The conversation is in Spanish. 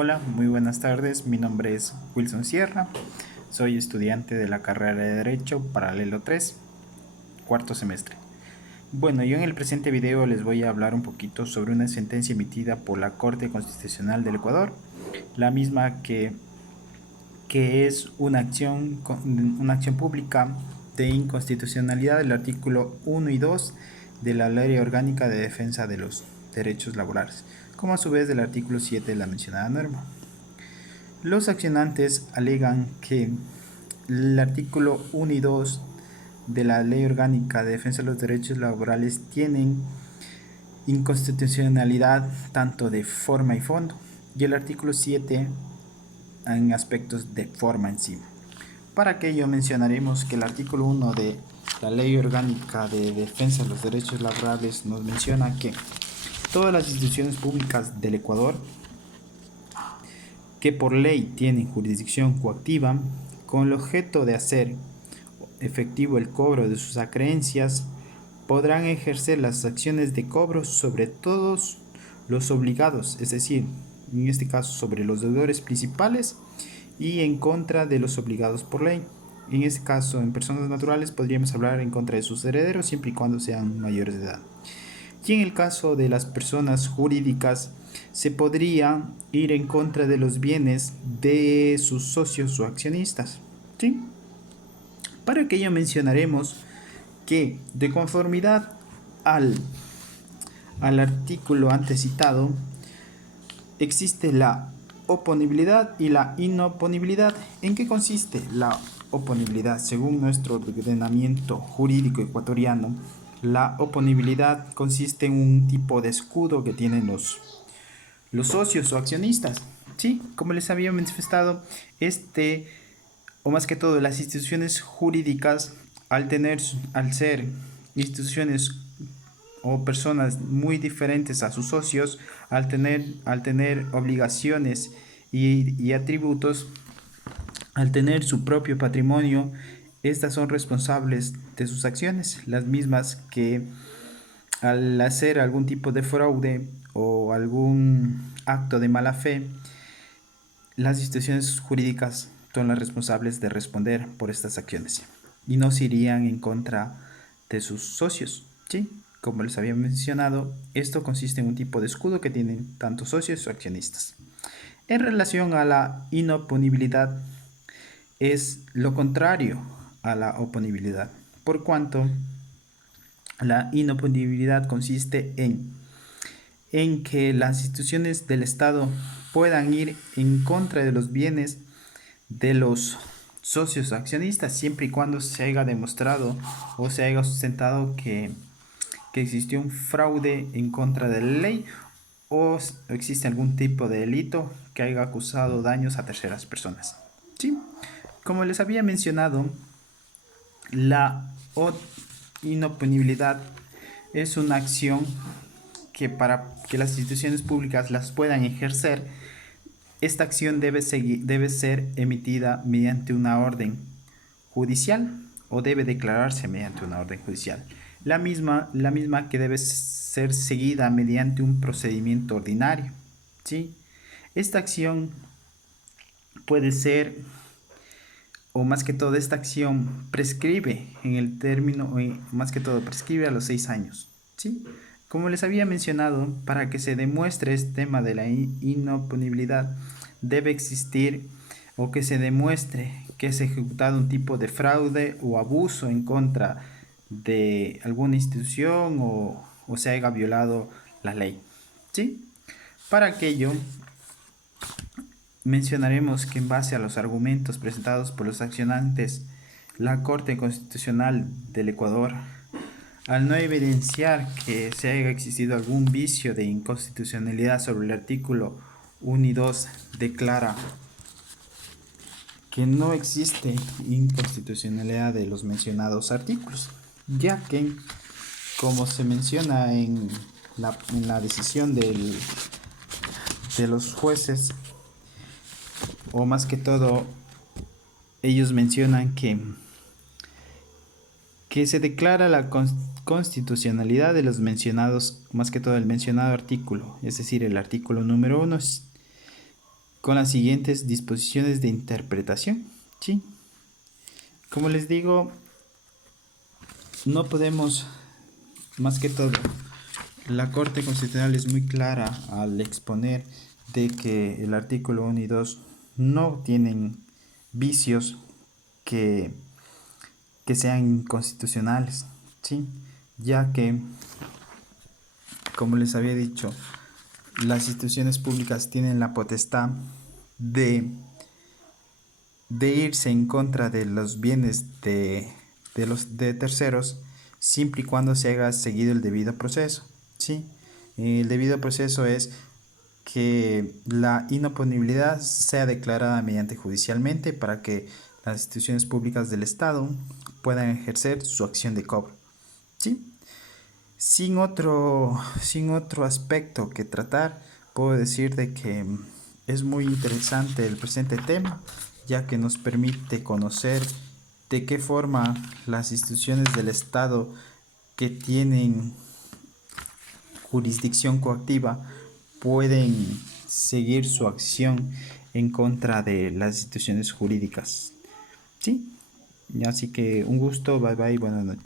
Hola, muy buenas tardes. Mi nombre es Wilson Sierra. Soy estudiante de la carrera de Derecho Paralelo 3, cuarto semestre. Bueno, yo en el presente video les voy a hablar un poquito sobre una sentencia emitida por la Corte Constitucional del Ecuador, la misma que es una acción pública de inconstitucionalidad del artículo 1 y 2 de la Ley Orgánica de Defensa de los Derechos Laborales, como a su vez del artículo 7 de la mencionada norma. Los accionantes alegan que el artículo 1 y 2 de la Ley Orgánica de Defensa de los Derechos Laborales tienen inconstitucionalidad tanto de forma y fondo, y el artículo 7 en aspectos de forma en sí. Para aquello mencionaremos que el artículo 1 de la Ley Orgánica de Defensa de los Derechos Laborales nos menciona que todas las instituciones públicas del Ecuador que por ley tienen jurisdicción coactiva con el objeto de hacer efectivo el cobro de sus acreencias, podrán ejercer las acciones de cobro sobre todos los obligados, es decir, en este caso sobre los deudores principales y en contra de los obligados por ley. En este caso, en personas naturales podríamos hablar en contra de sus herederos siempre y cuando sean mayores de edad. Y en el caso de las personas jurídicas, se podría ir en contra de los bienes de sus socios o accionistas. ¿Sí? Para aquello mencionaremos que de conformidad al artículo antes citado, existe la oponibilidad y la inoponibilidad. ¿En qué consiste la oponibilidad? Según nuestro ordenamiento jurídico ecuatoriano, la oponibilidad consiste en un tipo de escudo que tienen los socios o accionistas. Sí, como les había manifestado, o más que todo, las instituciones jurídicas, al ser instituciones o personas muy diferentes a sus socios, al tener obligaciones y atributos, al tener su propio patrimonio, estas son responsables de sus acciones, las mismas que al hacer algún tipo de fraude o algún acto de mala fe, las instituciones jurídicas son las responsables de responder por estas acciones y no se irían en contra de sus socios. ¿Sí? Como les había mencionado, esto consiste en un tipo de escudo que tienen tanto socios o accionistas. En relación a la inoponibilidad, es lo contrario a la oponibilidad, por cuanto la inoponibilidad consiste en que las instituciones del Estado puedan ir en contra de los bienes de los socios accionistas siempre y cuando se haya demostrado o se haya sustentado que existió un fraude en contra de la ley o existe algún tipo de delito que haya causado daños a terceras personas. ¿Sí? Como les había mencionado, la inoponibilidad es una acción que para que las instituciones públicas las puedan ejercer, esta acción debe ser emitida mediante una orden judicial o debe declararse mediante una orden judicial. La misma que debe ser seguida mediante un procedimiento ordinario. ¿Sí? Esta acción puede ser, o más que todo, esta acción prescribe en el término, más que todo, prescribe a los 6 años. ¿Sí? Como les había mencionado, para que se demuestre este tema de la inoponibilidad, debe existir o que se demuestre que se ha ejecutado un tipo de fraude o abuso en contra de alguna institución o se haya violado la ley. ¿Sí? Para aquello, mencionaremos que en base a los argumentos presentados por los accionantes, la Corte Constitucional del Ecuador, al no evidenciar que se haya existido algún vicio de inconstitucionalidad sobre el artículo 1 y 2, declara que no existe inconstitucionalidad de los mencionados artículos, ya que, como se menciona en la decisión de los jueces, o más que todo, ellos mencionan que se declara la constitucionalidad de los mencionados, más que todo el mencionado artículo, es decir, el artículo número 1, con las siguientes disposiciones de interpretación. ¿Sí? Como les digo, no podemos, más que todo, la Corte Constitucional es muy clara al exponer de que el artículo 1 y 2 no tienen vicios que, que sean inconstitucionales, ¿sí? Ya que, como les había dicho, las instituciones públicas tienen la potestad de, de irse en contra de los bienes de terceros, siempre y cuando se haga seguido el debido proceso, ¿sí? El debido proceso es que la inoponibilidad sea declarada mediante judicialmente para que las instituciones públicas del Estado puedan ejercer su acción de cobro, ¿sí? Sin otro aspecto que tratar, puedo decir de que es muy interesante el presente tema, ya que nos permite conocer de qué forma las instituciones del Estado que tienen jurisdicción coactiva pueden seguir su acción en contra de las instituciones jurídicas. ¿Sí? Así que un gusto, bye bye, buenas noches.